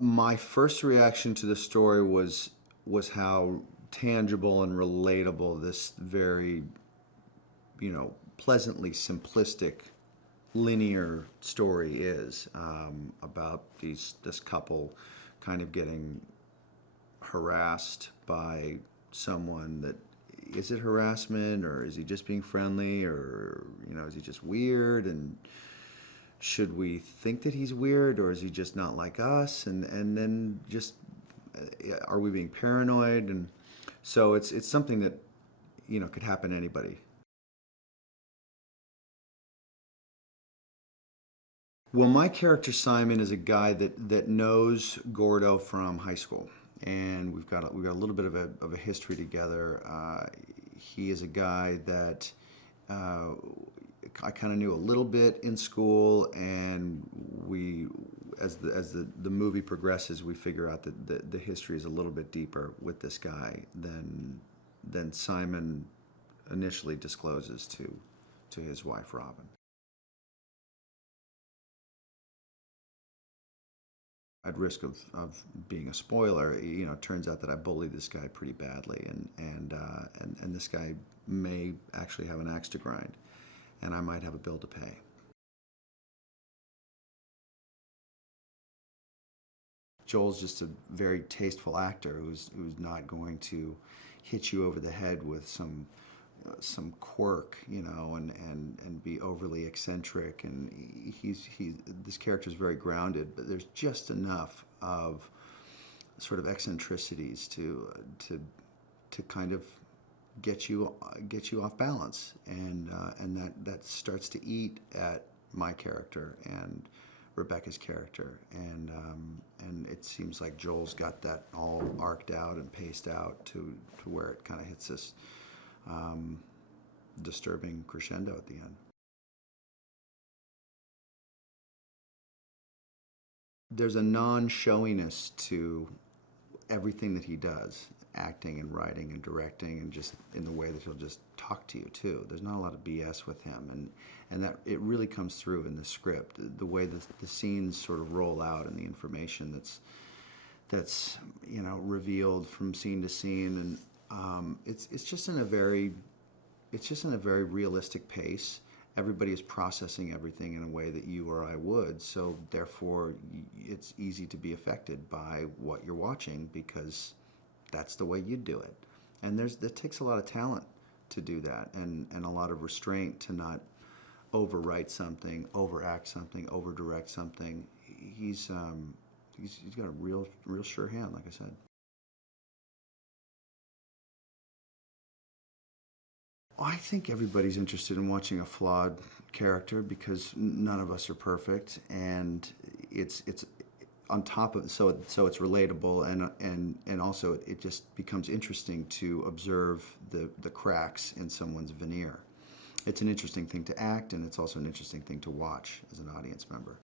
My first reaction to the story was how tangible and relatable this very, pleasantly simplistic linear story is, about this couple kind of getting harassed by someone that, is it harassment, or is he just being friendly, or is he just weird, and should we think that he's weird, or is he just not like us, and then just, are we being paranoid? And so it's something that could happen to anybody. Well, my character Simon is a guy that knows Gordo from high school, and we've got a little bit of a history together. He is a guy that uh, I kind of knew a little bit in school, and as the movie progresses, we figure out that the history is a little bit deeper with this guy than Simon initially discloses to his wife Robin. At risk of being a spoiler, it turns out that I bullied this guy pretty badly, and this guy may actually have an axe to grind, and I might have a bill to pay. Joel's just a very tasteful actor who's not going to hit you over the head with some quirk, and be overly eccentric. And he this character is very grounded, but there's just enough of sort of eccentricities to kind of get you off balance, and that starts to eat at my character and Rebecca's character, and it seems like Joel's got that all arced out and paced out to where it kind of hits this um, disturbing crescendo at the end. There's a non-showiness to everything that he does, acting and writing and directing, and just in the way that he'll just talk to you too. There's not a lot of BS with him, and that it really comes through in the script, the way the scenes sort of roll out, and the information that's revealed from scene to scene, and it's just in a very realistic pace. Everybody is processing everything in a way that you or I would, so therefore it's easy to be affected by what you're watching because that's the way you do it. And it takes a lot of talent to do that, and a lot of restraint to not overwrite something, overact something, overdirect something. He's got a real sure hand, like I said. I think everybody's interested in watching a flawed character because none of us are perfect, and it's on top of, so it's relatable, and also it just becomes interesting to observe the cracks in someone's veneer. It's an interesting thing to act, and it's also an interesting thing to watch as an audience member.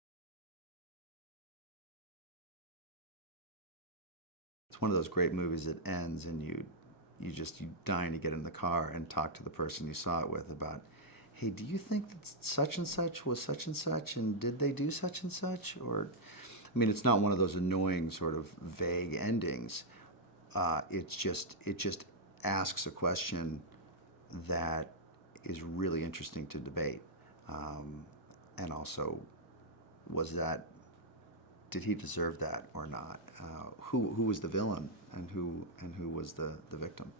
It's one of those great movies that ends and you dying to get in the car and talk to the person you saw it with about, hey, do you think that such and such was such and such, and did they do such and such? Or, I mean, it's not one of those annoying sort of vague endings. It just asks a question that is really interesting to debate, and also, was that, did he deserve that or not? Who was the villain, and who was the victim?